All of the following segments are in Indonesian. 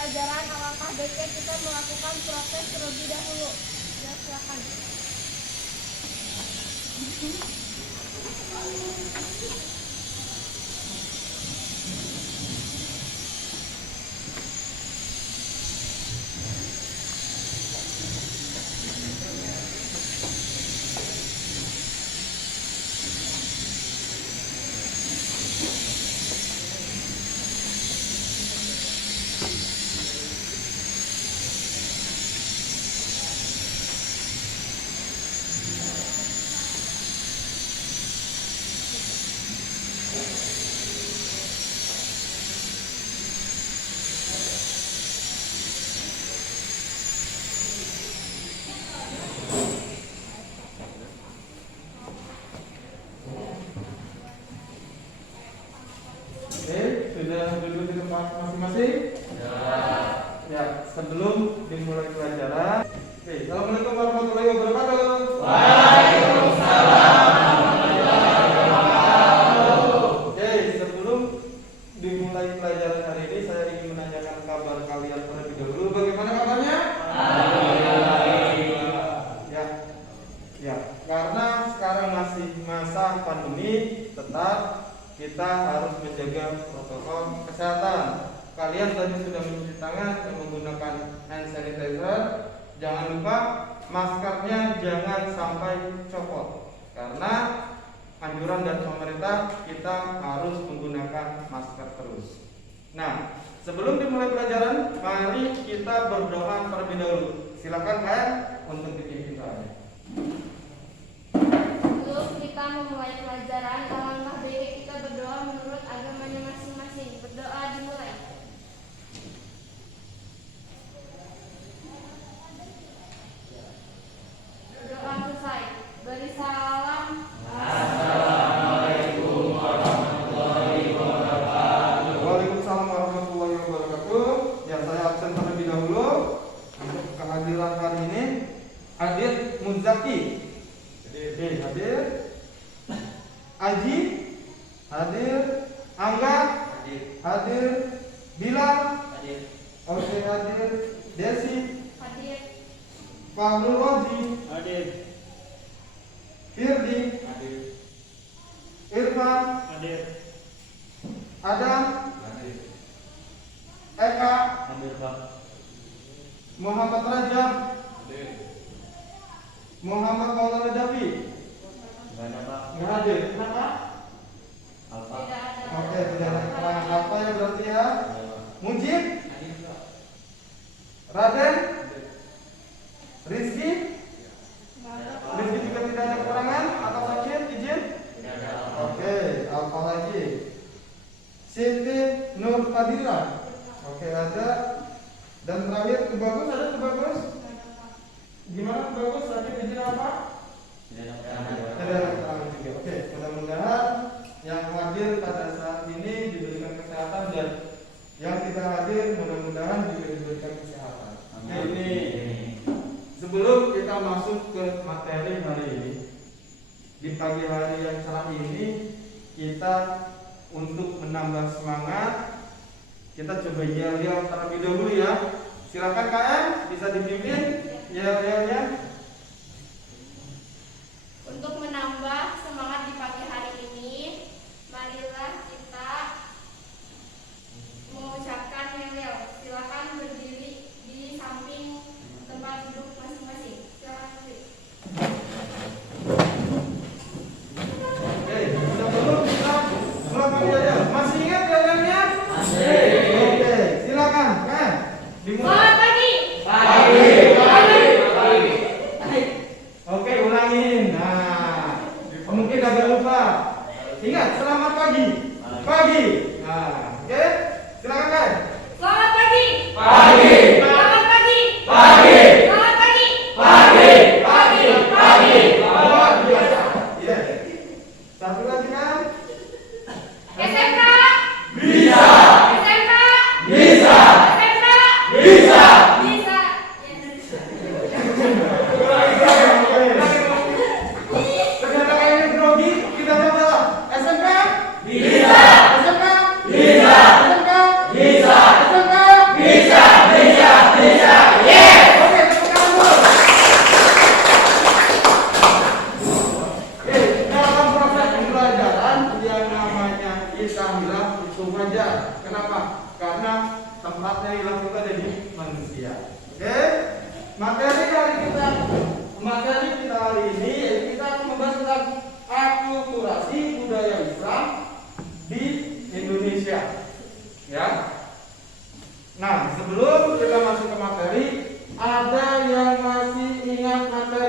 pelajaran, alangkah baiknya kita melakukan proses terlebih dahulu. Ya, silakan. Sudah duduk di tempat masing-masing? Ya, sebelum dimulai pelajaran. Oke, Assalamualaikum warahmatullahi wabarakatuh. Waalaikumsalam warahmatullahi wabarakatuh. Oke, sebelum dimulai pelajaran hari ini, saya ingin menanyakan kabar kalian terlebih dahulu. Bagaimana kabarnya? Ya, karena sekarang masih masa pandemi, tetap kita harus menjaga protokol kesehatan. Kalian tadi sudah mencuci tangan dan menggunakan hand sanitizer. Jangan lupa maskernya jangan sampai copot, karena anjuran dari pemerintah kita harus menggunakan masker terus. Nah, sebelum dimulai pelajaran, mari kita berdoa terlebih dahulu. Silakan kalian untuk dipimpin doanya. Sebelum kita memulai pelajaran, alangkah baiknya kita berdoa menurut agamanya masing-masing. Berdoa dimulai. Berdoa selesai. Beri salam. Assalamualaikum warahmatullahi wabarakatuh. Waalaikumsalam warahmatullahi wabarakatuh. Ya, saya absen terlebih dahulu untuk kehadiran hari ini. Hadir Muzaki. Hadir. Aji hadir. Angga hadir. Bilal Hadir. Oke, hadir. Desi Hadir. Fahrul Rozi Hadir. Firdi Hadir. Irfan Hadir. Adam Hadir. Eka Hadir, Pak. Muhammad Rajab Hadir. Muhammad Maulana Dafi. Gimana, Pak? Nggak hadir. Kenapa? Alfa. Tidak ada. Oke, tidak ada keterangan apa ya berarti ya. Mujib, Hadir, Pak. Raden, Hadir. Rizky. Rizky juga tidak ada kekurangan atau sakit, izin. Tidak ada. Oke, apa lagi? Siti Nur Fadila. Oke, ada. Dan terakhir Kebagus, ada Kebagus? Gimana Kebagus? Sakit, izin apa? Tidak ada keterangan. Tidak ada keterangan juga. Oke, mudah-mudahan yang hadir pada saat ini diberikan kesehatan, dan yang tidak hadir mudah-mudahan juga diberikan kesehatan. Oke, ini sebelum kita masuk ke materi hari ini, di pagi hari yang cerah ini, kita untuk menambah semangat, kita coba yel-yel terlebih dahulu ya. Silakan KM, bisa dipimpin yel-yelnya. Untuk menambah semangat di pagi hari ini, marilah kita mengucapkan yel-yel. Silakan berdiri di samping tempat duduk masing-masing. Silakan berdiri. Oke, sudah belum kita melakukan yel-yel? Masih ingat yel-yelnya? Masih. Oke, silakan KM dimulai. Selamat pagi. Pagi.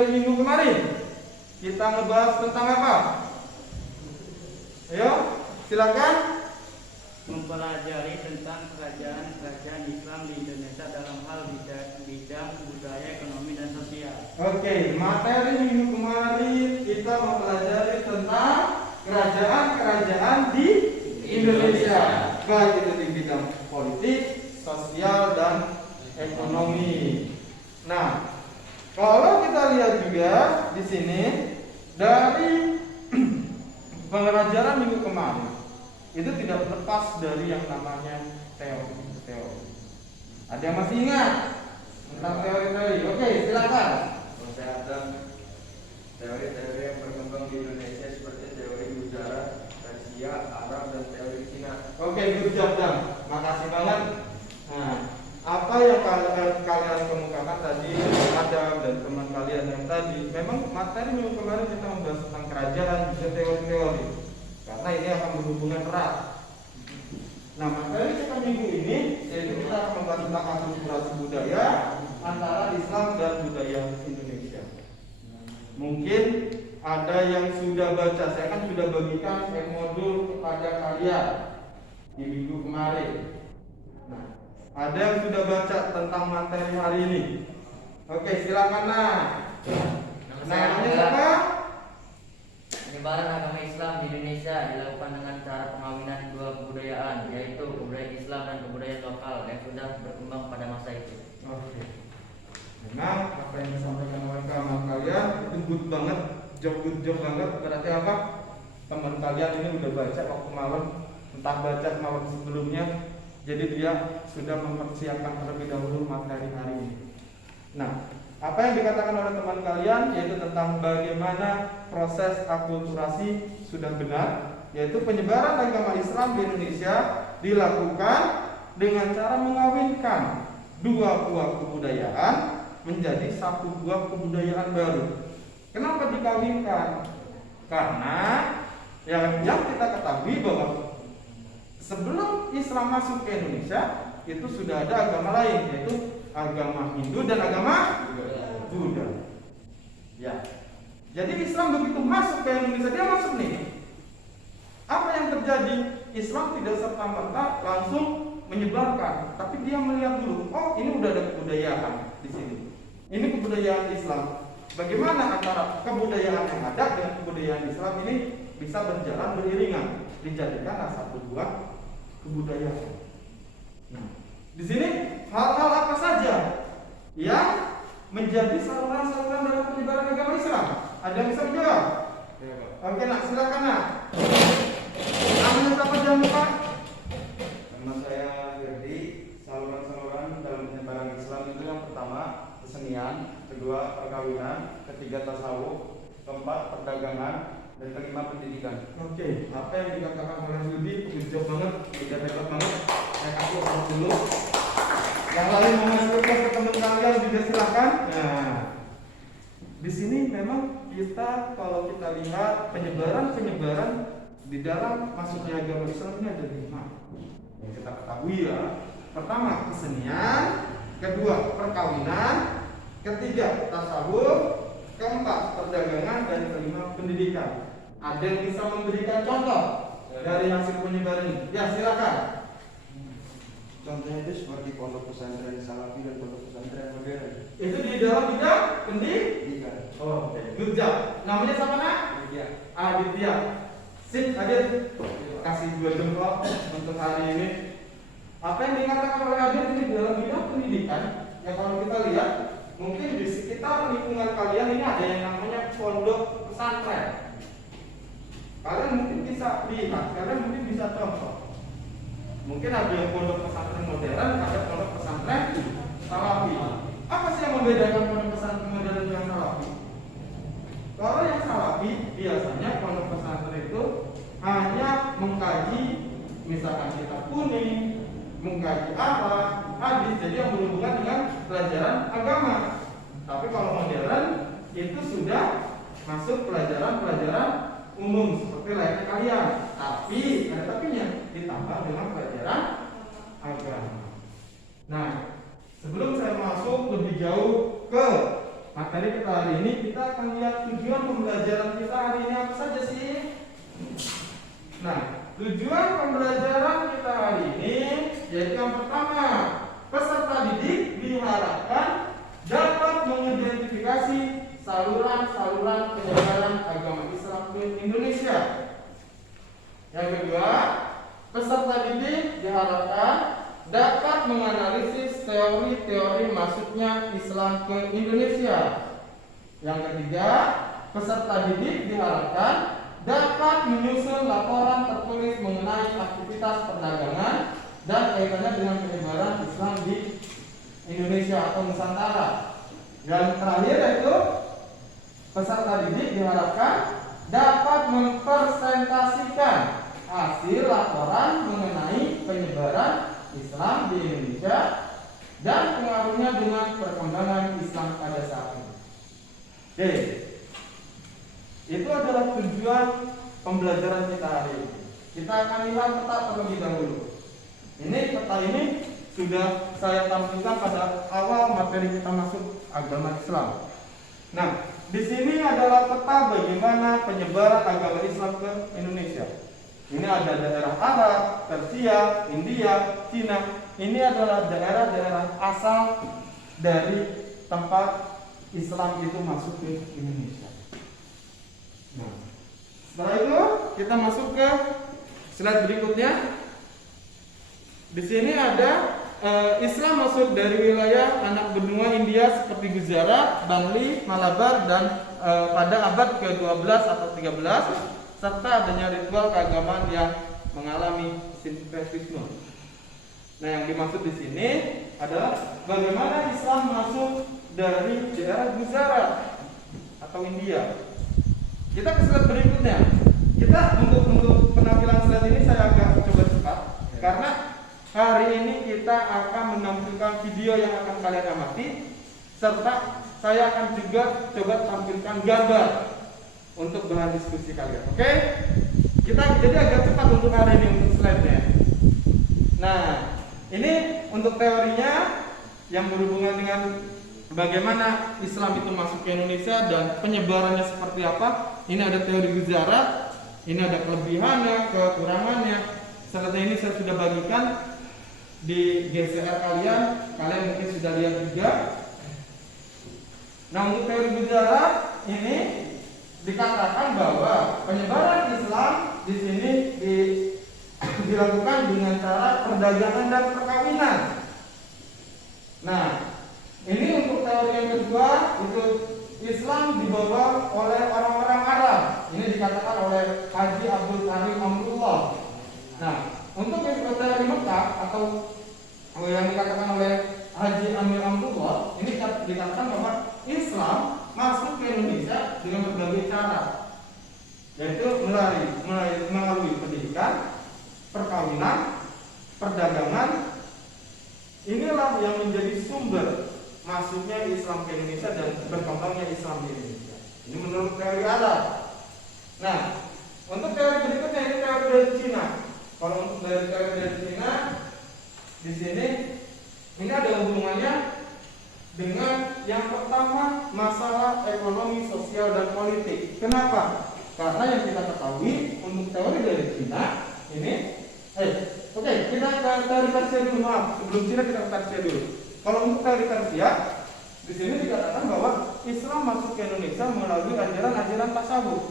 materi minggu kemarin? Kita ngebahas tentang apa? Ayo, silakan. Mempelajari tentang kerajaan Islam di Indonesia dalam hal bidang budaya, ekonomi, dan sosial. Oke, materi minggu kemarin kita mempelajari tentang kerajaan-kerajaan di Indonesia, baik itu di bidang politik, sosial, dan ekonomi. Nah, kalau kita lihat juga di sini dari pembelajaran minggu kemarin itu tidak lepas dari yang namanya teori. Ada yang masih ingat tentang teori-teori? Oke, silakan. Kesehatan, teori-teori yang berkembang di Indonesia seperti teori Gujarat, Persia, Arab, dan teori Cina. Oke, good job, Dam. Makasih banget. Nah, apa yang kalian kemukakan tadi, Adam dan teman kalian yang tadi, memang materi minggu kemarin kita membahas tentang kerajaan juga teori-teori, karena ini akan berhubungan erat. Nah, materi kita minggu ini yaitu kita akan membahas tentang akulturasi budaya antara Islam dan budaya Indonesia. Mungkin ada yang sudah baca, saya kan sudah bagikan modul kepada kalian di minggu kemarin. Nah, ada yang sudah baca tentang materi hari ini? Oke, silakan. Namanya siapa? Penyebaran agama Islam di Indonesia dilakukan dengan cara pengawinan dua kebudayaan, yaitu kebudayaan Islam dan kebudayaan lokal yang sudah berkembang pada masa itu. Oke. Memang apa yang disampaikan oleh teman kalian itu good banget, good job banget. Berarti apa? Teman kalian ini udah baca waktu malam, entah baca malam sebelumnya. Jadi dia sudah mempersiapkan terlebih dahulu materi hari ini. Nah, apa yang dikatakan oleh teman kalian yaitu tentang bagaimana proses akulturasi sudah benar, yaitu penyebaran agama Islam di Indonesia dilakukan dengan cara mengawinkan dua buah kebudayaan menjadi satu buah kebudayaan baru. Kenapa dikawinkan? Karena yang kita ketahui bahwa sebelum Islam masuk ke Indonesia itu sudah ada agama lain, yaitu agama Hindu dan agama Buddha. Ya. Jadi Islam begitu masuk ke Indonesia, dia masuk nih. Apa yang terjadi? Islam tidak serta-merta langsung menyebarkan, tapi dia melihat dulu, oh ini udah ada kebudayaan di sini. Ini kebudayaan Islam. Bagaimana antara kebudayaan yang ada dengan kebudayaan Islam ini bisa berjalan beriringan, dijadikan satu buah kebudayaan. Nah, di sini hal-hal apa saja yang menjadi saluran-saluran dalam penyebaran agama Islam? Ada yang bisa menjawab? Ya, Pak. Oke, nak, silakan, nak. Namanya siapa, jangan lupa? Nama saya Firdi. Saluran-saluran dalam penyebaran Islam itu yang pertama kesenian, kedua perkawinan, ketiga tasawuf, keempat perdagangan, dan kelima pendidikan. Oke, apa yang dikatakan oleh Yudi jauh banget, tidak hebat banget. Saya kasih orang dulu. Yang lain mau masuk ke teman kalian juga silakan. Nah, di sini memang kita kalau kita lihat penyebaran di dalam masuknya agama Islam ini ada 5 yang kita ketahui ya. Pertama kesenian, kedua perkawinan, ketiga tasawuf, keempat perdagangan, dan kelima pendidikan. Ada yang bisa memberikan contoh dari hasil penyebaran ini? Ya, silakan. Contohnya itu seperti pondok pesantren Salafi dan pondok pesantren modern. Itu di dalam bidang pendidikan. Tiga. Oke, good job. Namanya siapa, nak? Tiga. Aditya. Sip, Adit. Kasih 2 jempol untuk hari ini. Apa yang dikatakan oleh Adit ini di dalam bidang pendidikan? Ya kalau kita lihat, mungkin di sekitar lingkungan kalian ini ada yang namanya pondok pesantren. Kalian mungkin bisa lihat, kalian mungkin bisa contoh. Mungkin ada yang pondok pesantren modern, ada pondok pesantren Salafi. Apa sih yang membedakan pondok pesantren modern dengan Salafi? Kalau yang Salafi biasanya pondok pesantren itu hanya mengkaji misalkan kitab kuning, mengkaji akhlak, hadis, jadi yang berhubungan dengan pelajaran agama. Tapi kalau modern itu sudah masuk pelajaran-pelajaran umum seperti layaknya kalian, tapi ada tapinya, ditambah dengan pelajaran agama. Nah, sebelum saya masuk lebih jauh ke materi kita hari ini kita akan lihat tujuan pembelajaran kita hari ini apa saja sih? Nah, tujuan pembelajaran kita hari ini yaitu yang pertama, peserta didik diharapkan dapat mengidentifikasi saluran-saluran penyebaran agama Islam di Indonesia. Yang kedua, peserta didik diharapkan dapat menganalisis teori-teori masuknya Islam ke Indonesia. Yang ketiga, peserta didik diharapkan dapat menyusun laporan tertulis mengenai aktivitas perdagangan dan kaitannya dengan penyebaran Islam di Indonesia atau Nusantara. Dan terakhir yaitu peserta didik diharapkan dapat mempresentasikan hasil laporan mengenai penyebaran Islam di Indonesia dan pengaruhnya dengan perkembangan Islam pada saat ini. Oke, itu adalah tujuan pembelajaran kita hari ini. Kita akan lihat peta terlebih dahulu. Ini peta ini sudah saya tampilkan pada awal materi kita masuk agama Islam. Nah, di sini adalah peta bagaimana penyebaran agama Islam ke Indonesia. Ini ada daerah Arab, Persia, India, Cina. Ini adalah daerah-daerah asal dari tempat Islam itu masuk ke Indonesia. Nah, setelah itu kita masuk ke slide berikutnya. Di sini ada Islam masuk dari wilayah anak benua India seperti Gujarat, Bangli, Malabar dan pada abad ke-12 atau 13. Serta adanya ritual keagamaan yang mengalami sinkretisme. Nah, yang dimaksud di sini adalah bagaimana Islam masuk dari daerah Gujarat atau India. Kita ke slide berikutnya. Kita untuk penampilan slide ini saya agak coba cepat karena hari ini kita akan menampilkan video yang akan kalian amati serta saya akan juga coba tampilkan gambar untuk bahan diskusi kalian. Oke? Kita jadi agak cepat untuk hari ini untuk slide-nya. Nah, ini untuk teorinya yang berhubungan dengan bagaimana Islam itu masuk ke Indonesia dan penyebarannya seperti apa. Ini ada teori Gujarat, ini ada kelebihannya, kekurangannya. Serta ini saya sudah bagikan di GCR kalian mungkin sudah lihat juga. Nah, untuk teori Gujarat ini dikatakan bahwa penyebaran Islam di sini dilakukan dengan cara perdagangan dan perkawinan. Nah, ini untuk teori yang kedua itu Islam dibawa oleh orang-orang Arab. Ini dikatakan oleh Haji Abdul Karim Amrullah. Nah, untuk teori Mekah atau yang dikatakan oleh Haji Amir Amrullah, ini dikatakan bahwa Islam masuk ke Indonesia dengan berbagai cara, yaitu melalui pendidikan, perkawinan, perdagangan. Inilah yang menjadi sumber masuknya Islam ke Indonesia dan berkembangnya Islam di Indonesia. Ini menurut teori Arab. Nah, untuk teori berikutnya ini teori dari Cina. Kalau untuk dari teori dari Cina, di sini ini ada hubungannya dengan yang pertama masalah ekonomi, sosial dan politik. Kenapa? Karena yang kita ketahui untuk teori dari Cina ini, oke, kita ke teori Persia dulu. Maaf, sebelum Cina kita ke Persia dulu. Kalau untuk teori Persia, di sini dikatakan bahwa Islam masuk ke Indonesia melalui ajaran-ajaran tasawuf,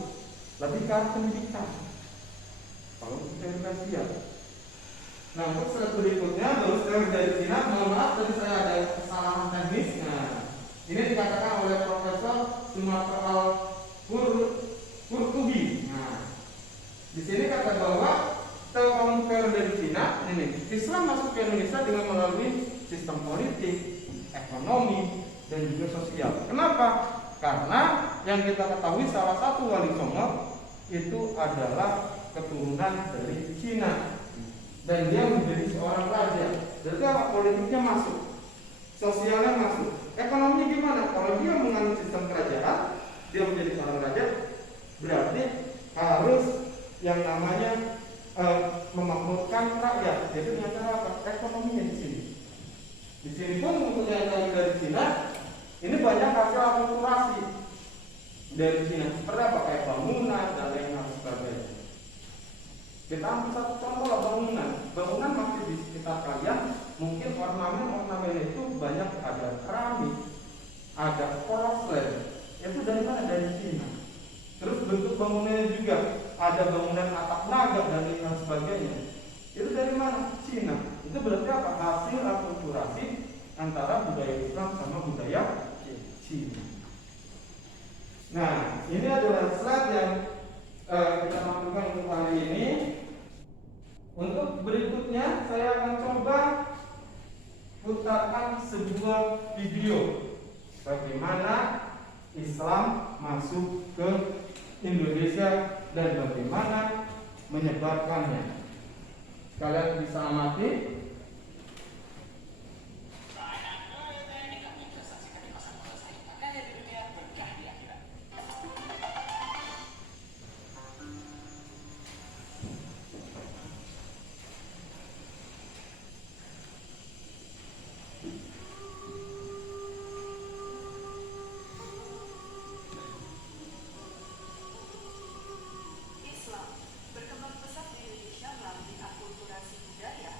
lebih ke arah pendidikan. Kalau untuk teori Persia. Nah, untuk slide berikutnya baru teori dari Cina. Mohon maaf tadi saya ada kesalahan teknis. Nah, ini dikatakan oleh Profesor Sumatera Qurtubi. Nah, di sini kata bahwa kalau teori dari Cina ini Islam masuk ke Indonesia dengan melalui sistem politik, ekonomi dan juga sosial. Kenapa? Karena yang kita ketahui salah satu wali songo itu adalah keturunan dari Cina. Dan dia menjadi seorang raja. Jadi apa? Politiknya masuk, sosialnya masuk, ekonominya gimana? Kalau dia menganut sistem kerajaan, dia menjadi seorang raja, berarti harus yang namanya memakmurkan rakyat. Jadi dengan cara ekonominya di sini. Di sini pun untuk yang dari Cina, ini banyak hasil akulturasi dari Cina. Seperti apa? Kayak bangunan dan lain sebagainya. Kita ambil satu contoh lah, bangunan. Bangunan masih di sekitar kalian, mungkin ornamen itu banyak, ada keramik, ada porselen. Itu dari mana? Dari Cina. Terus bentuk bangunannya juga ada bangunan atap naga dan lain sebagainya. Itu dari mana? Cina. Itu berarti apa? Hasil akulturasi antara budaya Islam sama budaya Cina. Nah, ini adalah slide yang kita lakukan untuk hari ini. Untuk berikutnya saya akan coba putarkan sebuah video bagaimana Islam masuk ke Indonesia dan bagaimana menyebarkannya. Kalian bisa amati. Islam berkembang pesat di Indonesia melalui akulturasi budaya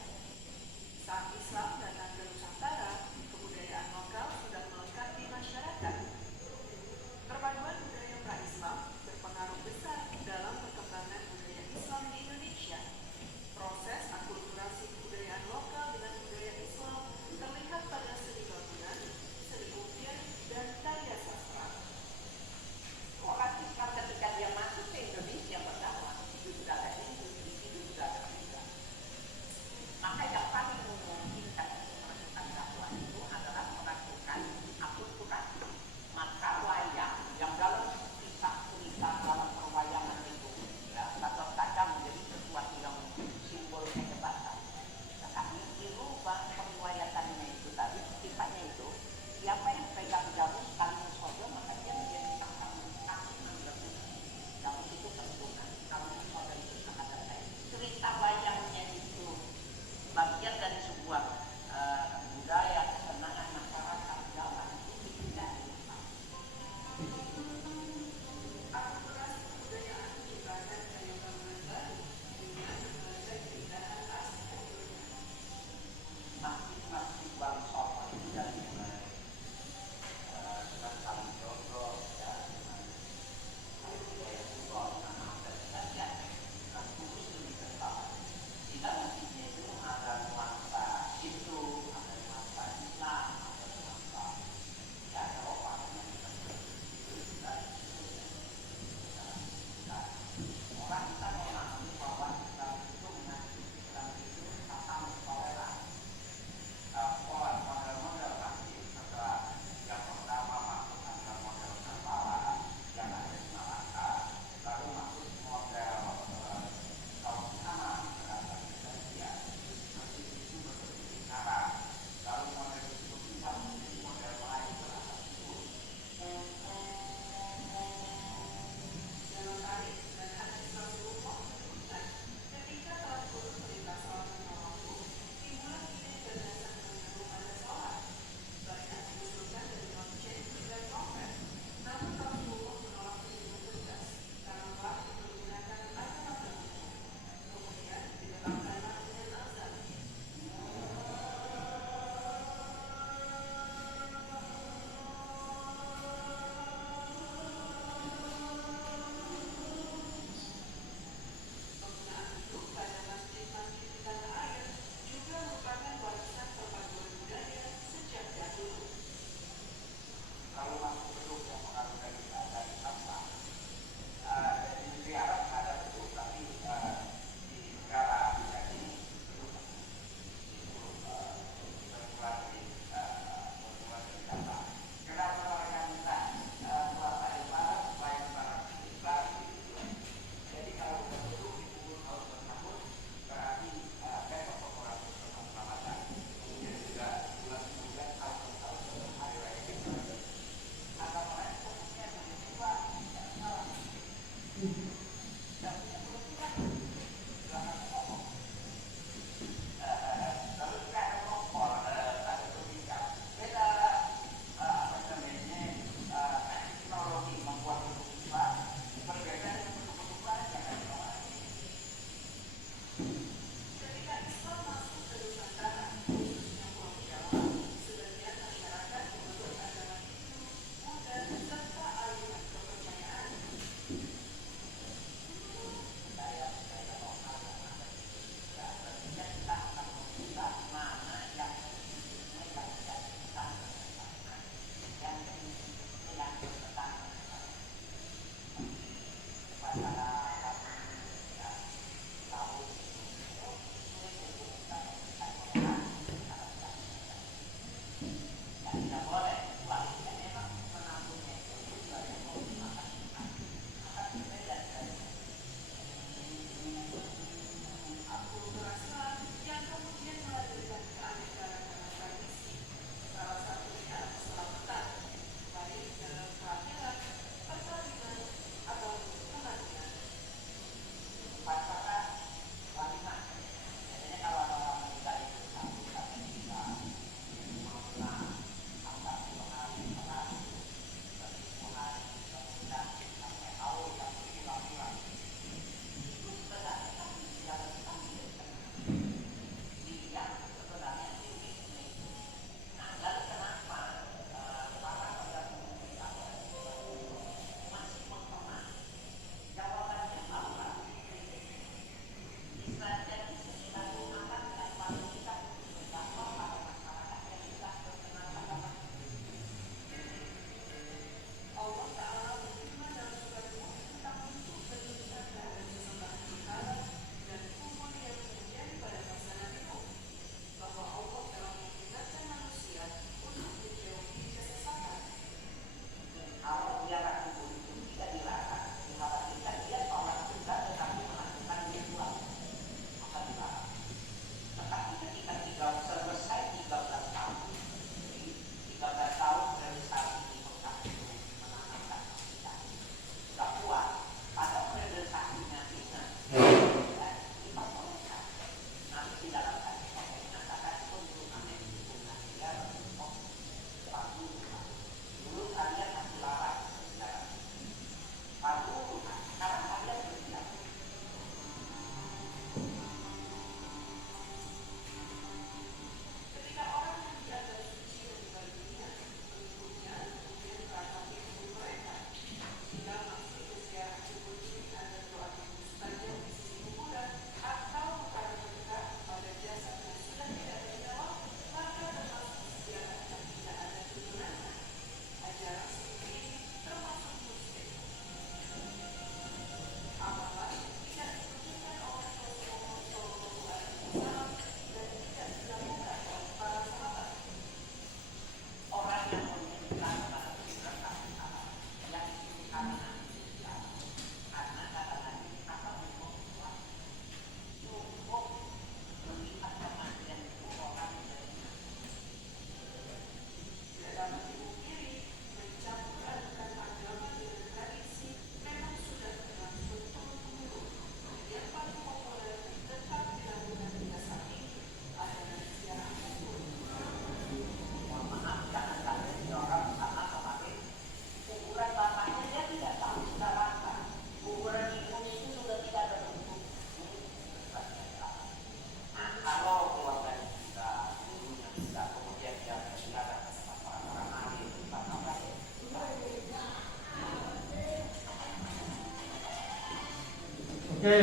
Oke,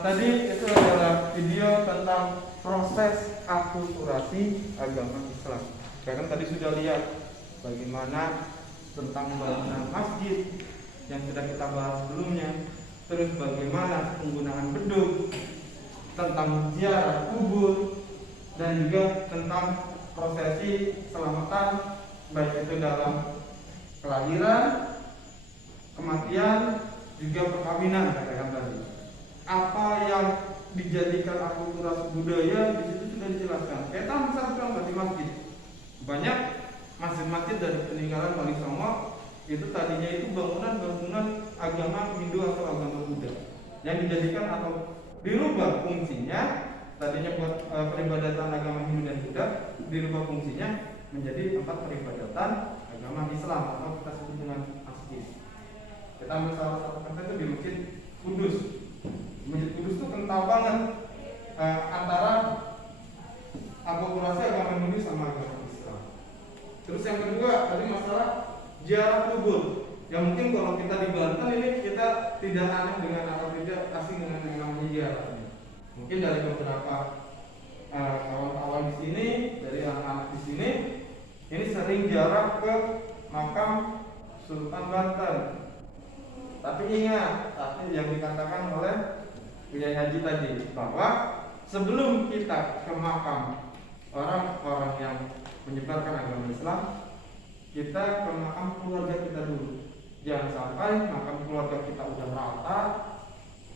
tadi itu adalah video tentang proses akulturasi agama Islam. Ya kan tadi sudah lihat bagaimana tentang bangunan masjid yang sudah kita bahas sebelumnya, terus bagaimana penggunaan beduk, tentang ziarah kubur, dan juga tentang prosesi selamatan baik itu dalam kelahiran, kematian, juga perkawinan katakan tadi. Apa yang dijadikan akulturasi budaya di situ sudah dijelaskan. Kita misalkan di masjid, banyak masjid-masjid dari peninggalan Wali Songo itu tadinya itu bangunan-bangunan agama Hindu atau agama Buddha yang dijadikan atau dirubah fungsinya, tadinya buat peribadatan agama Hindu dan Buddha, dirubah fungsinya menjadi tempat peribadatan agama Islam atau kita sebut dengan masjid. Kita ambil salah satu contoh itu di Masjid Kudus. Masjid Kudus itu kental banget antara akulturasi agama Hindu sama agama Islam. Terus yang kedua tadi masalah ziarah kubur. Yang mungkin kalau kita di Banten ini kita tidak aneh dengan atau tidak asing dengan yang namanya ziarah. Mungkin dari beberapa kawan-kawan di sini, dari anak-anak di sini, ini sering ziarah ke makam Sultan Banten. Tapi ingat, tadi yang dikatakan oleh Kiai Haji tadi bahwa sebelum kita ke makam orang-orang yang menyebarkan agama Islam, kita ke makam keluarga kita dulu. Jangan sampai makam keluarga kita udah rata,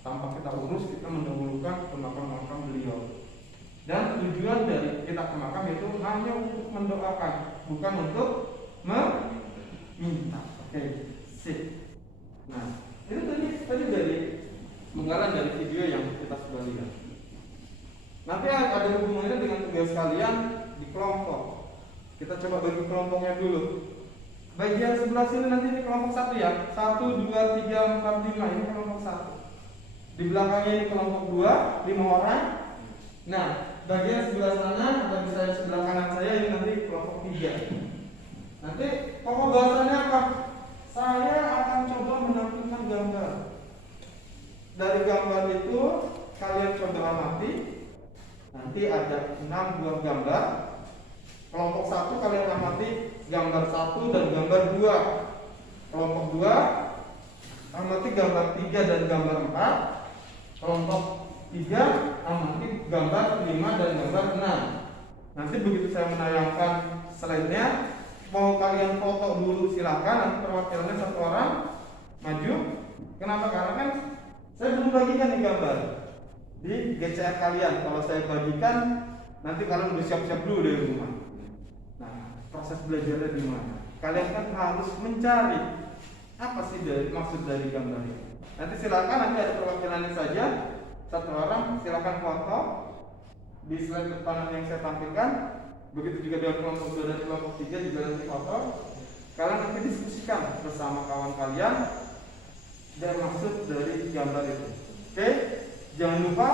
tanpa kita urus, kita mendahulukan ke makam-makam beliau. Dan tujuan dari kita ke makam itu hanya untuk mendoakan, bukan untuk meminta. Oke, sip. Nah, itu tadi dari penggalan dari video yang kita sudah lihat. Nanti ada hubungannya dengan tugas kalian di kelompok. Kita coba bagi kelompoknya dulu. Bagian sebelah sini nanti ini kelompok 1 ya. 1, 2, 3, 4, 5 ini kelompok 1. Di belakangnya ini kelompok 2, 5 orang. Nah, bagian sebelah sana atau bisa sebelah kanan saya ini nanti kelompok 3. Nanti pokok bahasannya apa? Saya akan coba menampilkan gambar. Dari gambar itu kalian coba amati. Nanti ada 6 buah gambar. Kelompok 1 kalian amati gambar 1 dan gambar 2. Kelompok 2 amati gambar 3 dan gambar 4. Kelompok 3 amati gambar 5 dan gambar 6. Nanti begitu saya menayangkan slide-nya, mau kalian foto dulu silakan, nanti perwakilannya 1 orang maju. Kenapa? Karena kan saya belum bagikan nih gambar di GCR kalian. Kalau saya bagikan, nanti kalian udah siap-siap dulu dari rumah. Nah, proses belajarnya di mana? Kalian kan harus mencari apa sih maksud dari gambar ini. Nanti silakan, nanti ada perwakilannya saja, 1 orang silakan foto di slide depan yang saya tampilkan. Begitu juga dengan kelompok 2 dan kelompok 3 juga nanti foto. Kalian nanti diskusikan bersama kawan kalian dan maksud dari gambar itu. Oke, jangan lupa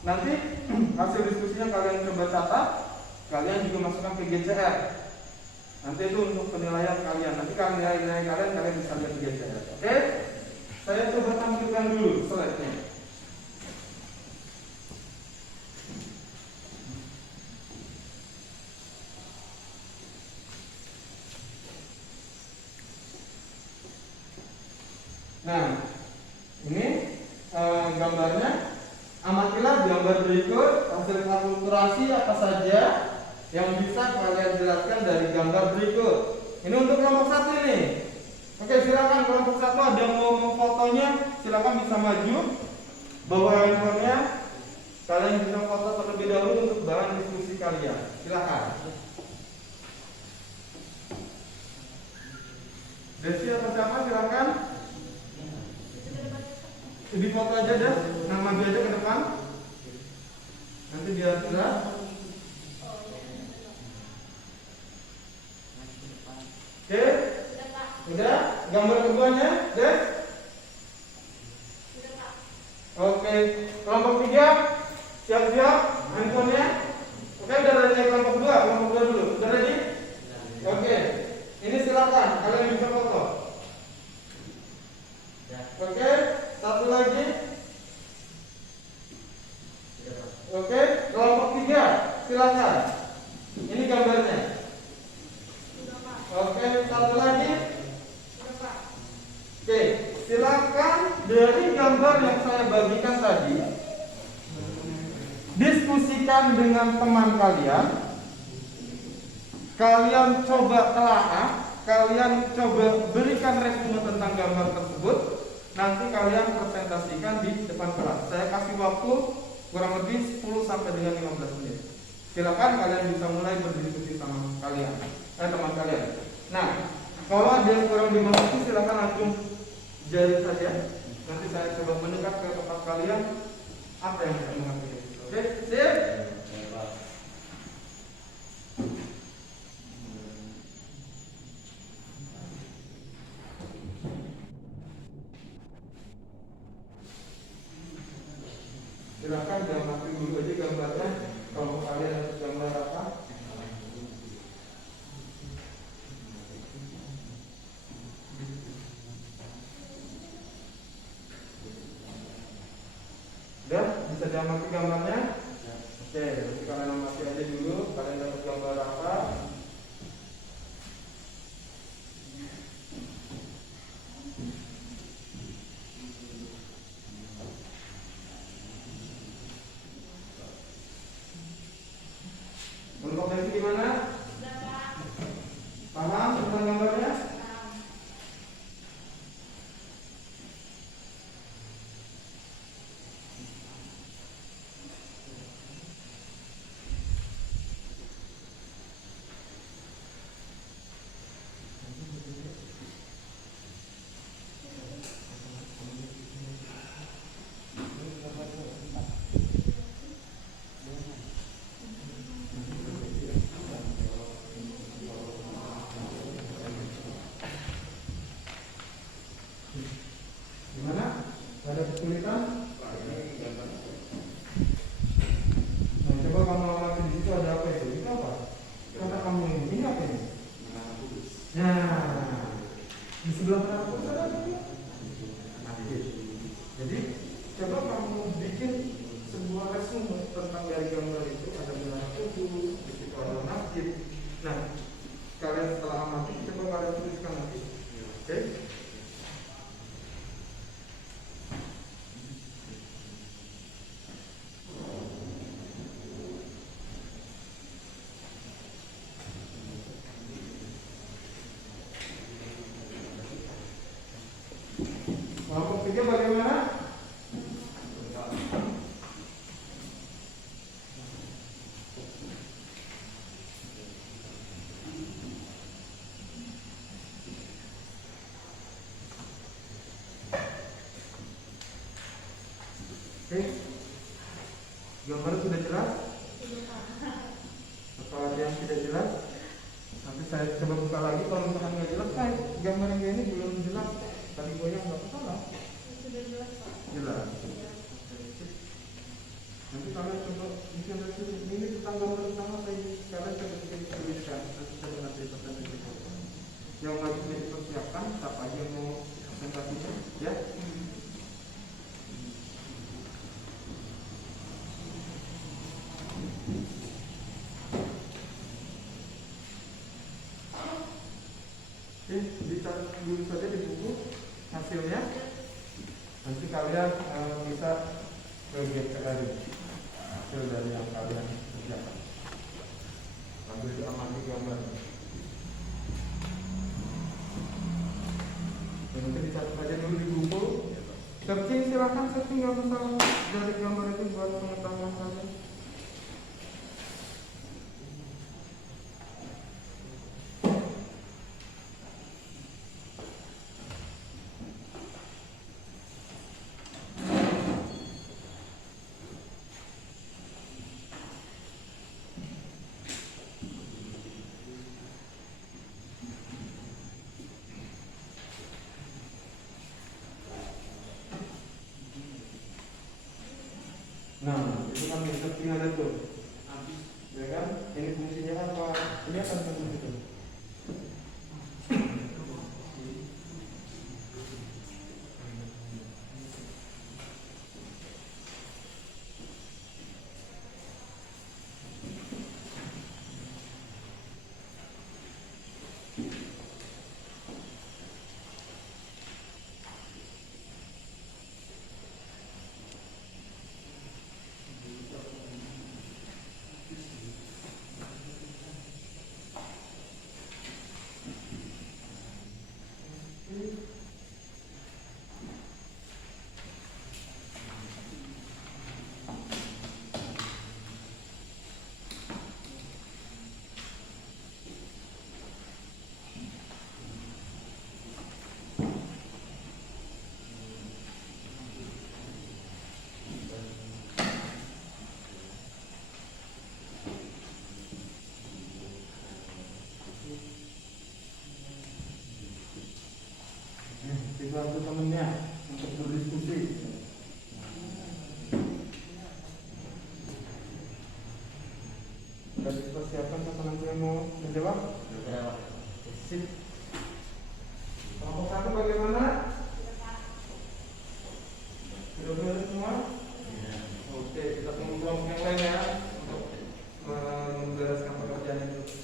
nanti hasil diskusinya kalian coba catat, kalian juga masukkan ke GCR. Nanti itu untuk penilaian kalian. Nanti nilai kalian bisa lihat di GCR. Oke, saya coba tampilkan dulu slide-nya. Nah, ini gambarnya. Amatilah gambar berikut. Hasil akulturasi apa saja yang bisa kalian jelaskan dari gambar berikut. Ini untuk kelompok 1 ini. Oke, silakan kelompok 1 ada yang mau fotonya, silakan bisa maju. Bawa handphonenya. Kalian bisa foto terlebih dahulu untuk bahan diskusi kalian. Silakan. Desi atau siapa silakan. Di foto aja deh, nama dia aja ke depan. Nanti biar jelas. Oke, udah. Gambar keduanya, deh. Oke, kelompok 3 siap-siap handphonenya. Oke, udah ready kelompok 2, kelompok 2 dulu. Udah ready? Oke, ini silakan kalian bisa foto. Oke, 1 lagi. silakan dari gambar yang saya bagikan tadi diskusikan dengan teman kalian. Kalian coba telaah, kalian coba berikan resume tentang gambar tersebut. Nanti kalian presentasikan di depan kelas. Saya kasih waktu kurang lebih 10 sampai dengan 15 menit. Silakan kalian bisa mulai berdiskusi sama teman kalian. Nah, kalau ada yang kurang dimengerti silakan langsung jari saja. Nanti saya coba mendekat ke tempat kalian apa yang saya mengerti. Oke, sip. Silakan gambar dulu aja gambarnya. Kalau kalian harus gambar apa? Udah bisa diamati gambarnya? Oke, berarti kalian amati aja dulu. Kalian dapat gambar apa? Untuk dari gimana? Paham tentang gambarnya? Gimana? Ada kesulitan? Nah, coba kamu amati di situ ada apa itu? Itu apa? Kata kamu ini apa ini? Nah, di sebelah kanan ada apa? Aktif. Jadi coba kamu bikin sebuah resume tentang dari gambar itu. Ada benang kudu, di situ ada aktif. Nah, kalian setelah amati coba kalian tuliskan nanti. Oke? Kelompok 3 bagaimana? Oke, gambar sudah jelas? Atau ada yang tidak jelas? Nanti saya coba buka lagi. Kalau misalkan nggak jelas, gambar yang ini belum jelas. Tadi goyang nggak salah. Sudah jelas, Pak. Jelas. Nanti kalian coba bikin resume ini tentang gambar utama saya. Kalian coba bikin tuliskan. Nanti saya nanti presentasikan. Yang wajibnya dipersiapkan, siapa aja yang mau presentasikan, ya? Oke, dicatat dulu saja di buku hasilnya. Nanti kalian bisa review lagi hasil dari yang kalian kerjakan. Sambil diamati gambar. Dan nanti dicatat aja dulu di buku. Searching silakan searching, nggak masalah. Dari gambar itu buat pengetahuan kalian. Nah, itu kan searching ada tuh, ya kan? Ini fungsinya apa? Ini akan fungsi itu. satu temennya untuk berdiskusi. Sudah dipersiapkan siapa nanti yang mau menjawab? Sip. Kelompok satu bagaimana? Sudah beres semua? Oke, kita tunggu kelompok yang lain ya untuk membereskan pekerjaan itu.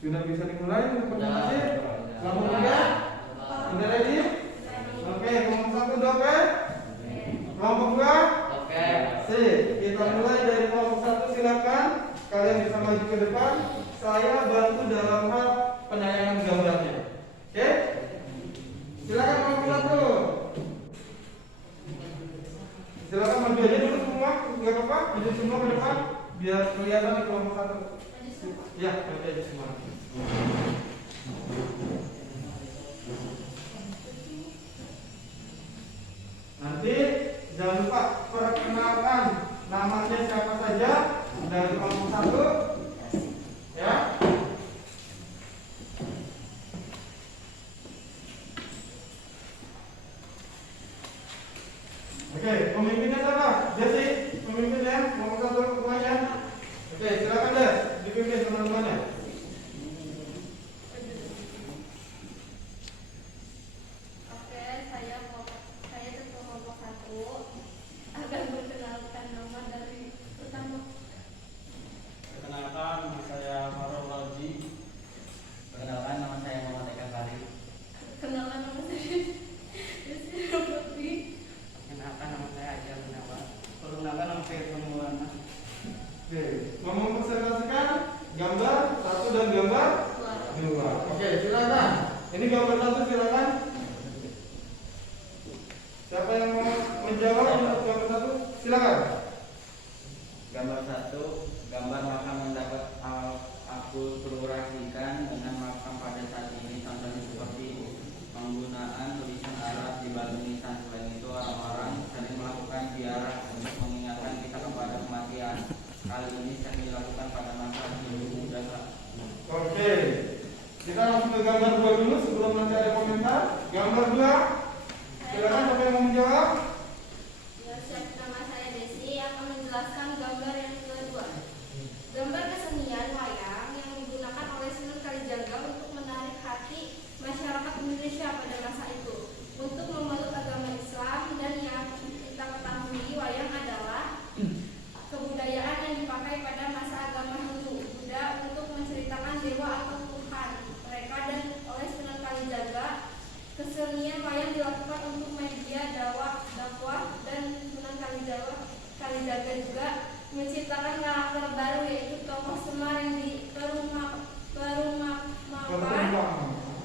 Sudah bisa dimulai untuk presentasi? Kelompok tiga? Sudah ready? Oke, kelompok satu udah oke? Kelompok dua? Oke. Sip, kita mulai dari kelompok satu, silakan. Kalian bisa maju ke depan. Saya bantu dalam hal penayangan gambarnya. Oke? Silakan kelompok satu. Silakan maju aja dulu semua, nggak apa-apa. Maju semua ke depan, biar kelihatan di kelompok satu. Ya, maju aja semua. Nanti jangan lupa perkenalkan namanya siapa saja dari kelompok satu, ya. Oke, pemimpinnya siapa? Jesse, pemimpinnya kelompok satu ketuanya. Oke, silakan deh dipimpin teman-temannya. Oke, saya ketua kelompok 1 akan memperkenalkan nama dari pertama. Perkenalkan, nama saya Farul Lauji. Perkenalkan, nama saya Muhammad Eka Kari. Kenalan nama saya Desi Roboti. Perkenalkan, nama saya Ajal Gunawan. Perkenalkan, nama saya Pemuana. Oke, mau mempresentasikan gambar satu dan gambar dua. Oke, silakan. Ini gambar satu, silakan. Siapa yang mau menjawab untuk gambar satu? Silakan. Gambar 1, gambar makam yang dapat aku ilustrasikan dengan makam pada saat ini contohnya seperti penggunaan tulisan Arab dibanding lisan. Selain itu orang-orang sering melakukan ziarah untuk mengingatkan kita kepada kematian. Hal ini sering dilakukan pada masa dulu dan Oke, kita langsung ke gambar dua dulu sebelum nanti ada komentar. Gambar dua, silakan siapa yang mau menjawab? Ya, siap. Nama saya Desi akan menjelaskan gambar yang kedua. Gambar kesenian wayang yang digunakan oleh Sunan Kalijaga untuk menarik hati masyarakat Indonesia pada masa itu untuk memeluk agama Islam, dan yang kita ketahui wayang adalah kebudayaan yang dipakai pada masa agama Hindu Buddha untuk menceritakan dewa atau Tuhan mereka, dan oleh Sunan Kalijaga kesenian wayang dilakukan untuk media dakwah, dan Sunan Kalijaga juga menciptakan karakter baru yaitu tokoh Semar yang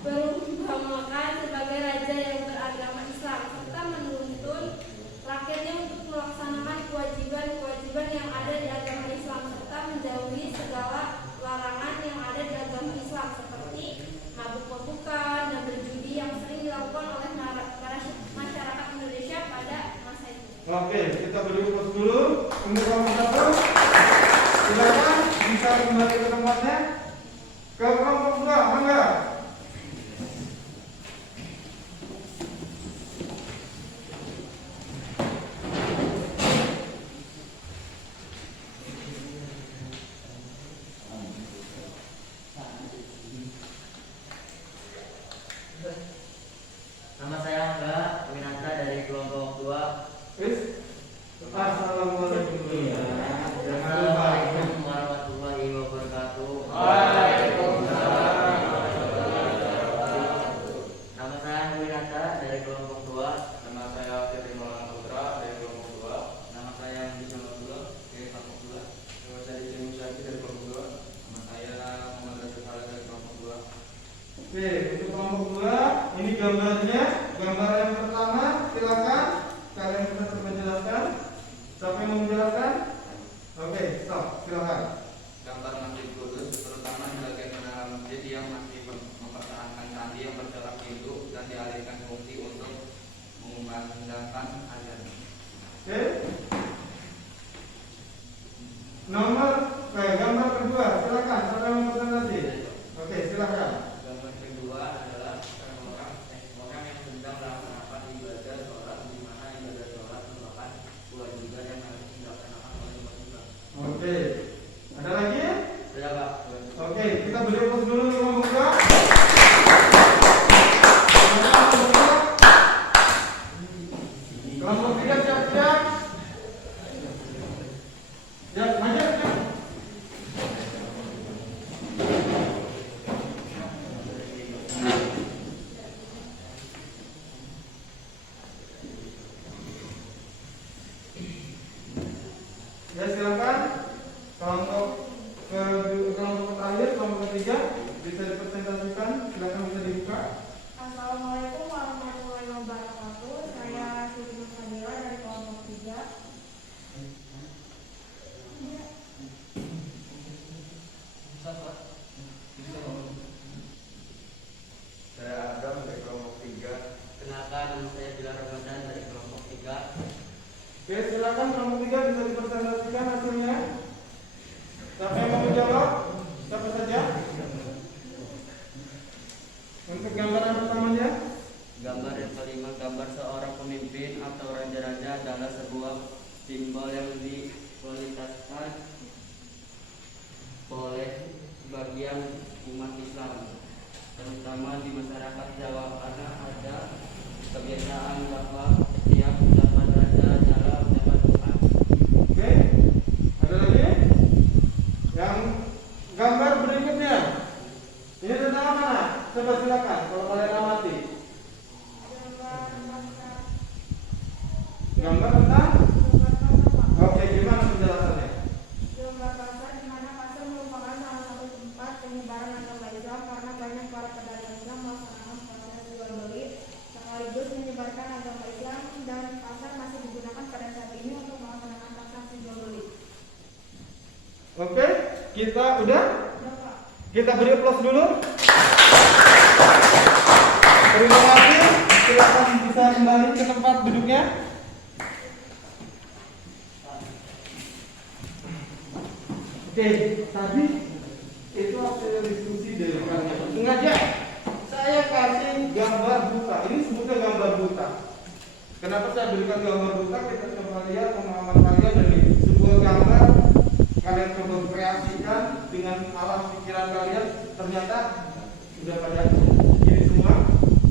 perumpamakan sebagai raja yang beragama Islam serta menuntun rakyatnya untuk melaksanakan kewajiban yang ada di agama Islam serta menjauhi segala larangan yang ada di agama Islam seperti mabuk-mabukan dan berjudi yang sering dilakukan oleh para masyarakat Indonesia pada masa itu. Oke, kita beri fokus dulu untuk kelompok satu. Silakan bisa kembali ke tempatnya. Ke kelompok dua, mangga. Nama saya Angga Winata dari kelompok 2. Assalamualaikum. Oke, untuk kelompok 2 ini gambarnya. Gambar yang pertama, silakan kalian bisa menjelaskan. Siapa yang mau menjelaskan? Oke, stop, silakan. Gambar Masjid Kudus, terutama di bagian menara masjid yang masih mempertahankan candi yang bercorak pintu dan dialihkan fungsi untuk mengumandangkan azan. Oke. Gambar kedua, silakan. Siapa yang mau presentasi? Oke, silakan. Gambar kedua adalah orang yang sedang melaksanakan ibadah sholat, di mana ibadah sholat merupakan kewajiban yang harus dilaksanakan oleh umat Islam. Oke. Ada lagi? Sudah Pak. Oke, kita beri aplaus dulu nih kelompok 2. Kelompok 3 siap-siap. Ya, maju. Ya, silakan. Kelompok terakhir, kelompok ketiga bisa dipresentasikan. Silakan bisa dibuka. Assalamualaikum warahmatullahi wabarakatuh. Saya Siti Nurfadila dari kelompok 3. Saya Adam dari kelompok 3. Kenalkan, nama saya Bilal Ramadan dari kelompok 3. Oke, silakan kelompok 3 bisa dipresentasikan hasilnya. Siapa yang mau menjawab? Siapa saja? Untuk gambaran pertamanya, Gambar yang kelima, gambar seorang pemimpin atau raja-raja adalah sebuah simbol yang dikualitaskan oleh sebagian umat Islam, terutama di masyarakat Jawa, karena ada kebiasaan bahwa setiap ucapan raja adalah ucapan Tuhan. oke. Ada lagi? Yang gambar berikutnya. Ini tentang mana? Coba silakan kalau kalian amati. Gambar tentang? Oke, gimana penjelasannya? Gambar pasar di mana pasar merupakan salah satu tempat penyebaran agama Islam karena banyak para pedagang Islam melaksanakan proses jual beli sekaligus menyebarkan agama Islam, dan pasar masih digunakan pada saat ini untuk melaksanakan transaksi jual beli. Oke, kita udah? Udah, Pak. Kita beri aplaus dulu. Terima kasih. Silakan bisa kembali ke tempat duduknya. Oke, tadi itu hasil diskusi dari kalian. Sengaja saya kasih gambar buta. Ini sebutnya gambar buta. Kenapa saya berikan gambar buta? Kita coba lihat pemahaman kalian dari sebuah gambar. Kalian coba kreasikan dengan alam pikiran kalian. Ternyata sudah pada ini semua.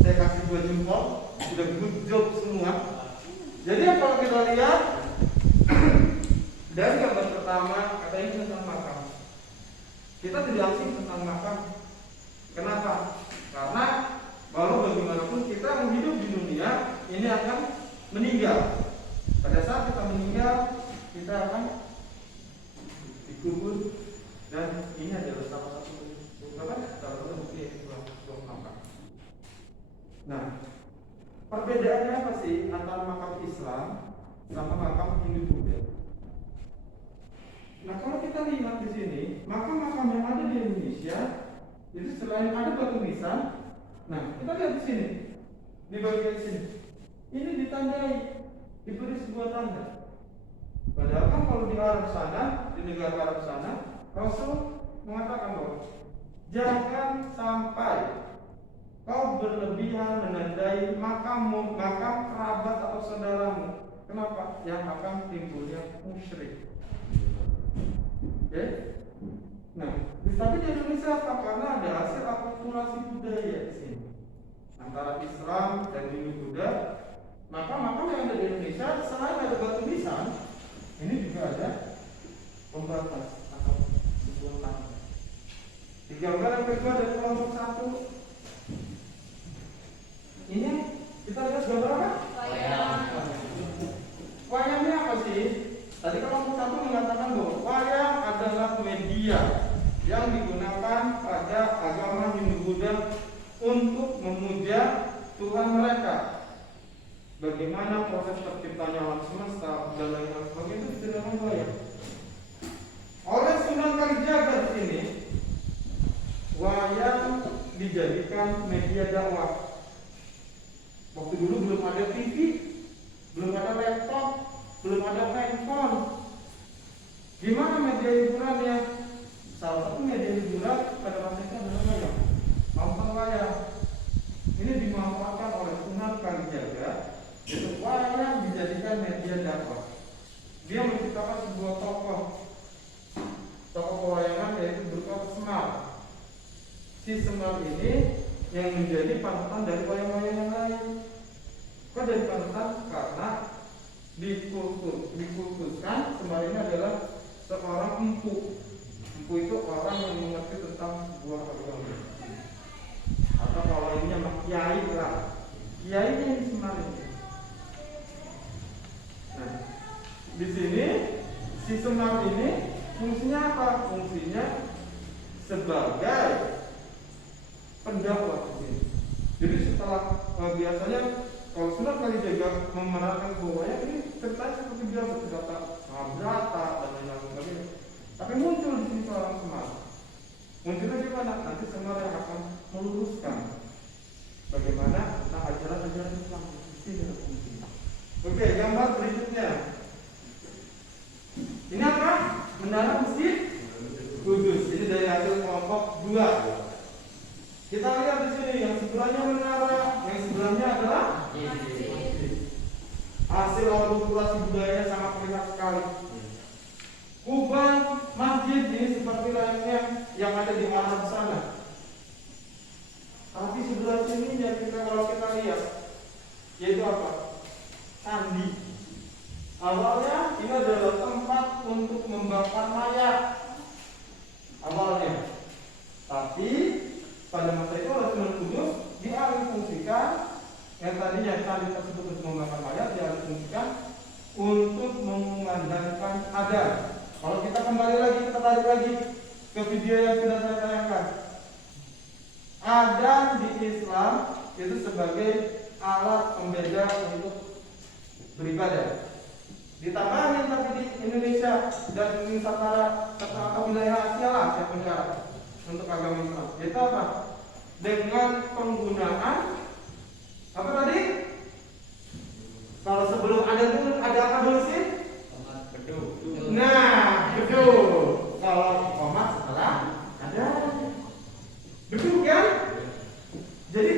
Saya kasih 2 jempol. Sudah good job semua. Jadi kalau kita lihat dari gambar pertama, kata ini tentang makam. Kita tidak asing tentang makam. Kenapa? Karena walau bagaimanapun kita yang hidup di dunia ini akan meninggal. Pada saat kita meninggal, kita akan dikubur, dan ini adalah salah satu bukti sebuah makam. Nah, perbedaannya apa sih antara makam Islam sama makam Hindu-Buddha? Nah, kalau kita lihat di sini, makam-makam yang ada di Indonesia itu selain ada batu nisan, nah kita lihat di sini, di bagian sini, ini ditandai, diberi sebuah tanda. Padahal kan kalau di Arab sana, di negara Arab sana, Rasul mengatakan bahwa jangan sampai kau berlebihan menandai makammu, makam kerabat atau saudaramu. Kenapa? Yang akan timbulnya musyrik. Oke. Nah, tapi di Indonesia apa? Karena ada hasil akulturasi budaya di sini antara Islam dan Hindu-Buddha. Maka makam yang ada di Indonesia selain ada batu nisan, ini juga ada pembatas atau sebuah tanda. Di gambar yang kedua dari kelompok 1, ini kita lihat gambar apa? Wayang. Wayangnya apa sih? Tadi kelompok 1 mengatakan bahwa wayang adalah media yang digunakan pada agama Hindu-Buddha Tuhan mereka. Bagaimana proses terciptanya alam semesta dan lain sebagainya itu tidak membayang. Oleh Sunan Kalijaga di sini, wayang dijadikan media dakwah. Waktu dulu belum ada TV, belum ada laptop, belum ada handphone. Gimana media hiburannya? Salah satu media hiburan pada masa itu adalah wayang. Nonton wayang. Ini dimanfaatkan oleh Sunan Kalijaga. Itu wayang dijadikan media dakwah. Dia menciptakan sebuah tokoh pewayangan yaitu berupa Semar. Si Semar ini yang menjadi panutan dari wayang-wayang yang lain. Kok jadi panutan? Karena dikhususkan Semar ini adalah seorang empu. Empu itu orang yang mengerti tentang sebuah agama. Atau kalau ini nama kiai lah. Kiai ini Semar ini. Nah, di sini si Semar ini fungsinya apa? Fungsinya sebagai pendakwah di sini. Jadi setelah biasanya kalau Sunan Kalijaga memerankan bahwa ini ceritanya seperti biasa cerita Mahabharata dan lain-lain sebagainya. Tapi muncul di sini seorang Semar. Munculnya di mana? Nanti Semar yang akan meluruskan bagaimana tentang ajaran-ajaran Islam di sini ada fungsinya. Oke, gambar berikutnya. Ini apa? Menara Masjid Kudus. Ini dari hasil kelompok 2. Kita lihat di sini yang sebelahnya menara, yang sebelahnya adalah hasil akulturasi budaya sangat terlihat sekali. Kubah masjid ini seperti layaknya yang ada di Arab sana. Tapi sebelah sini kalau kita lihat, yaitu apa? Candi. Awalnya ini adalah tempat untuk membakar mayat. Awalnya, tapi pada masa itu oleh Sunan Kudus dialihfungsikan yang tadinya candi tersebut untuk membakar mayat dialihfungsikan untuk mengumandangkan adzan. Kalau kita kembali lagi, kita tarik lagi ke video yang sudah saya tayangkan. Adzan di Islam itu sebagai alat pembeda untuk beribadah. Ditambahin tapi di Indonesia dan Nusantara serta wilayah Asia lah, Asia Tenggara untuk agama Islam. Itu apa? Dengan penggunaan apa tadi? Kalau sebelum ada itu ada apa dulu sih? Beduk. Nah, beduk. Kalau komat setelah ada beduk kan? Jadi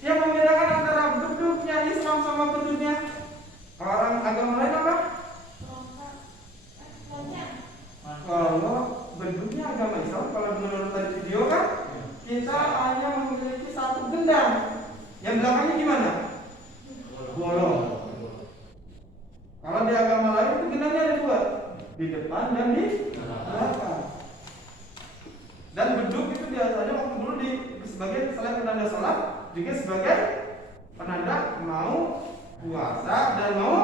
yang membedakan antara beduknya Islam sama beduknya orang agama lain apa? Kalau beduknya agama Islam, kalau menurut tadi video kan, kita hanya memiliki satu gendang. Yang belakangnya gimana? Bolong. Kalau di agama lain itu gendangnya ada 2, di depan dan di belakang. Dan beduk itu biasanya waktu dulu sebagai selain penanda sholat, juga sebagai penanda mau puasa dan mau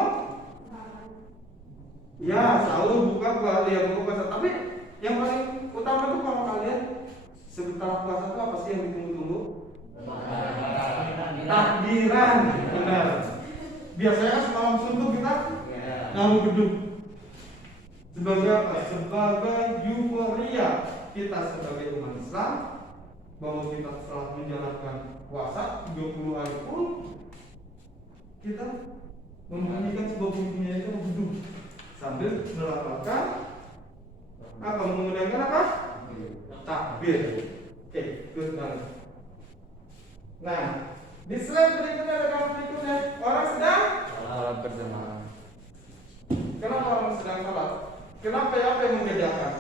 ya sahur buka puasa. Tapi yang paling utama itu kalau kalian sebentar puasa itu apa sih yang ditunggu-tunggu? Takbiran. Benar. Biasanya semalam suntuk kita namun beduk. Sebagai apa? Sebagai euforia kita sebagai umat Islam bahwa kita setelah menjalankan puasa 30 hari pun kita membunyikan sebuah bunyinya itu beduk sambil melafalkan apa? Menggunakan apa? Takbir. Oke, good banget. Nah, di slide berikutnya ada gambar berikutnya. Orang sedang Salat berjamaah. Kenapa orang sedang salat? Kenapa ya? Apa yang membedakan?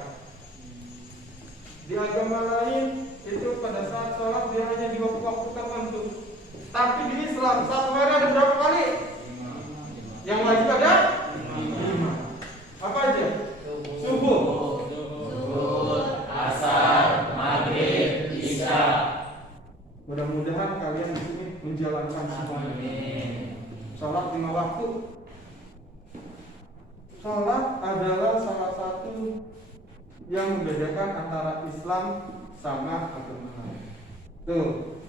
Di agama lain itu pada saat salat dia hanya di waktu-waktu tertentu. Tapi di Islam satu hari ada berapa kali? 5. Yang wajib ada 5. Apa aja? Subuh, Asar, Maghrib, Isya. Mudah-mudahan kalian di sini menjalankan semuanya. Salat 5 waktu. Salat adalah salah satu yang membedakan antara Islam sama agama lain. Tuh.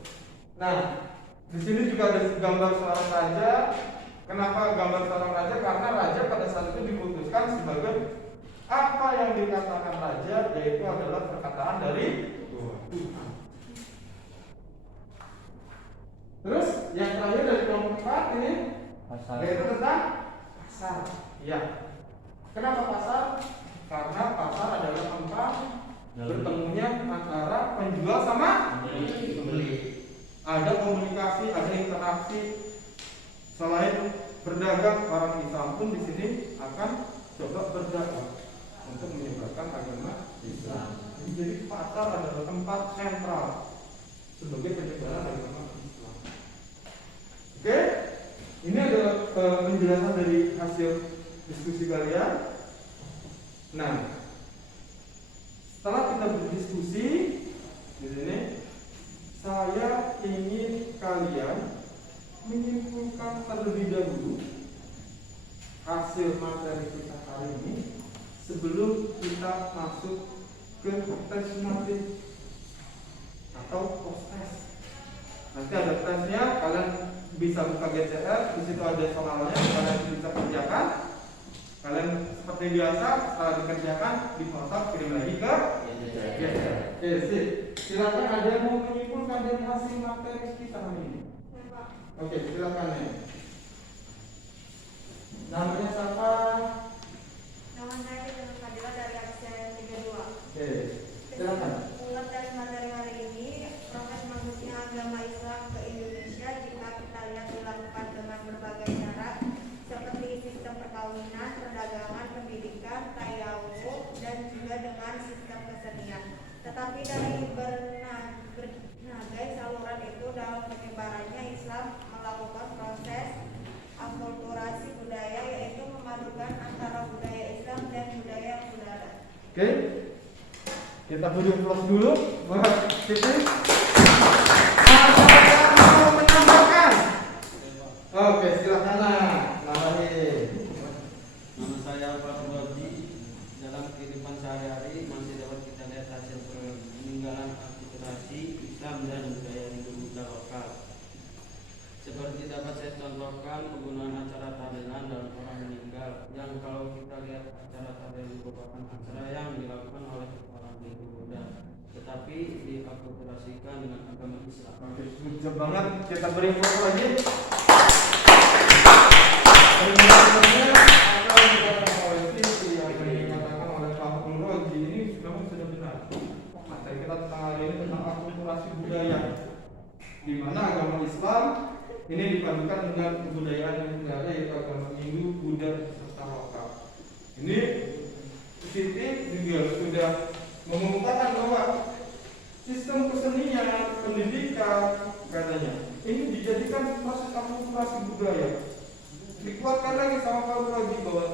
Nah, Di sini juga ada gambar seorang raja. Kenapa gambar seorang raja? Karena raja pada saat itu diputuskan sebagai apa yang dikatakan raja, yaitu adalah perkataan dari Tuhan. Terus yang terakhir dari kelompok 4 ini yaitu tentang pasar. Ya. Kenapa pasar? Karena pasar adalah tempat bertemunya antara penjual sama pembeli. Ada komunikasi, ada interaksi. Selain berdagang, orang Islam pun di sini akan coba berdagang untuk menyebarkan agama Islam. Jadi pasar adalah tempat sentral sebagai penyebaran agama Islam. Oke, ini adalah penjelasan dari hasil diskusi kalian. Nah, setelah kita berdiskusi di sini, saya ingin kalian menyimpulkan terlebih dahulu hasil materi kita hari ini sebelum kita masuk ke tes nanti atau post tes. Nanti ada tesnya, kalian bisa buka GCR, di situ ada soalnya, kalian bisa kerjakan. Kalian seperti biasa, setelah dikerjakan, difoto, kirim lagi ke GCR. Oke, sip. Silakan ada yang mau menyimpulkan dari hasil materi kita hari ini. Oke, silakan ya. Namanya siapa? Nama saya Ridwan Fadila dari absen 32. Oke, silakan. Untuk tes materi hari ini, proses masuknya agama Islam ke Indonesia jika kita lihat dilakukan dengan berbagai cara seperti sistem perkawinan, perdagangan, pendidikan, tayawuf, dan juga dengan sistem kesenian. Tetapi dari berbagai saluran itu dalam penyebarannya Islam melakukan proses akulturasi budaya, yaitu memadukan antara budaya Islam dan budaya Buddha. Oke, kita beri aplaus dulu buat Siti. Ada yang mau menambahkan? Oke, silakan namanya. Nama saya Pak Roji. Dalam kehidupan sehari-hari masih dapat kita lihat hasil peninggalan akulturasi Islam dan budaya Hindu-Buddha lokal. Seperti dapat saya contohkan penggunaan acara tahlilan dalam orang meninggal, yang kalau kita lihat acara tahlilan merupakan acara yang dilakukan oleh orang Hindu-Buddha, tetapi diakulturasikan dengan agama Islam. Oke, sujud banget. Kita beri aplaus lagi. Penjelasannya apa yang dikatakan oleh Siti, apa yang dikatakan oleh Pak Roji ini memang sudah benar. Materi kita tentang hari ini tentang akulturasi budaya, di mana agama Islam ini dipadukan dengan kebudayaan yang berada, yaitu agama Hindu, Buddha, serta lokal. Ini Siti juga sudah mengumumkan bahwa sistem kesenian, pendidikan, katanya ini dijadikan proses akulturasi budaya. Dikuatkan lagi sama Pak Roji bahwa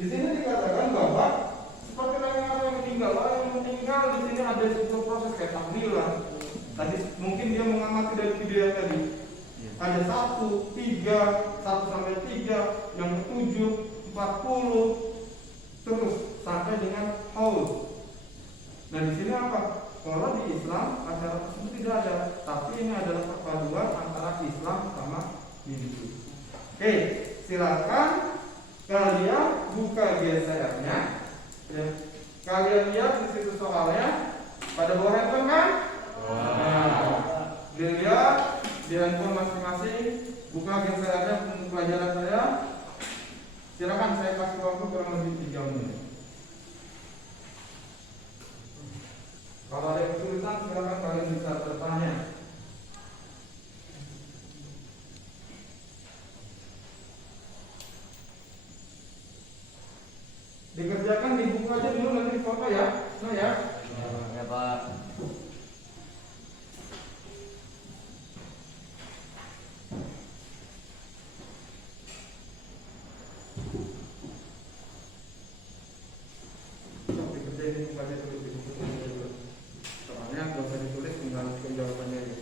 di sini dikatakan bahwa seperti orang yang meninggal di sini ada sebuah proses kayak tahlilan. Tadi mungkin dia mengamati dari video yang tadi. Ada 1, 3, 1 sampai 3, yang 7, 40, terus sampai dengan haul. Nah di sini apa? Kalau di Islam acara tersebut tidak ada, tapi ini adalah perpaduan antara Islam sama Hindu. Oke, silakan kalian buka GCR-nya. Ya. Kalian lihat di situ soalnya pada bawah handphone kan? Nah, dilihat di handphone masing-masing, buka GCR-nya untuk pelajaran saya. Silakan, saya kasih waktu kurang lebih 3 menit. Kalau ada kesulitan, silakan kalian bisa bertanya. Dikerjakan, dibuka aja dulu, nanti foto ya. Nah ya. Ya Pak. Dikerjain, dibuka aja dulu, dibuka aja dulu. Soalnya kalau usah ditulis, tinggal jawabannya aja.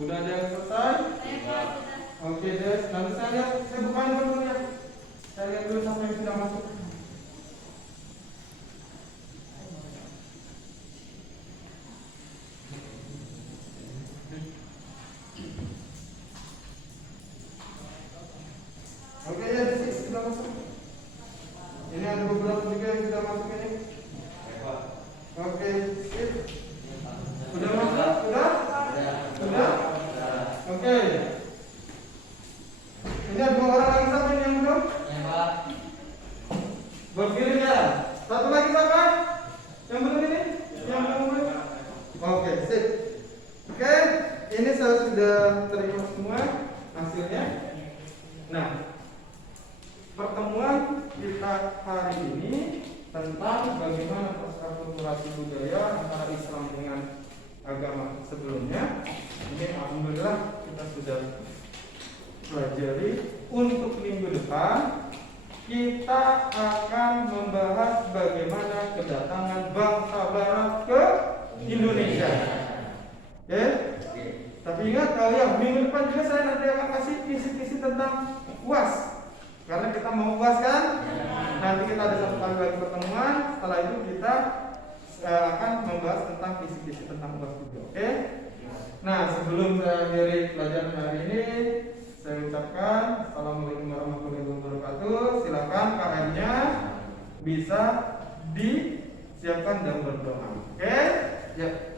Udah ada yang selesai? Oke deh, nanti saya lihat, saya bukain dulu ya. Saya lihat dulu siapa yang sudah masuk. Oke ya, sudah masuk. Ini ada beberapa juga yang sudah masuk ini. Oke, sip. Sudah masuk? Sudah? Sudah? Oke. Ini ada 2 orang lagi, siapa ini yang belum? Berkirim ya. Satu lagi siapa? Yang belum ini? Yang belum? Oke, sip. Oke, ini saya sudah terima semua hasilnya. Nah, pertemuan kita hari ini tentang bagaimana akulturasi budaya antara Islam dengan agama sebelumnya. Ini alhamdulillah kita sudah pelajari. Untuk minggu depan kita akan membahas bagaimana kedatangan bangsa Barat ke Indonesia. Oke? Tapi ingat kalian, minggu depan juga saya nanti akan kasih kisi-kisi tentang UAS. Karena kita mau UAS kan? Nanti kita ada 1 kali lagi pertemuan. Setelah itu kita akan membahas tentang kisi-kisi tentang UAS juga. Oke? Nah, sebelum saya akhiri pelajaran hari ini, saya ucapkan Assalamualaikum warahmatullahi wabarakatuh. Silakan KM-nya bisa disiapkan dan berdoa. Oke? Ya.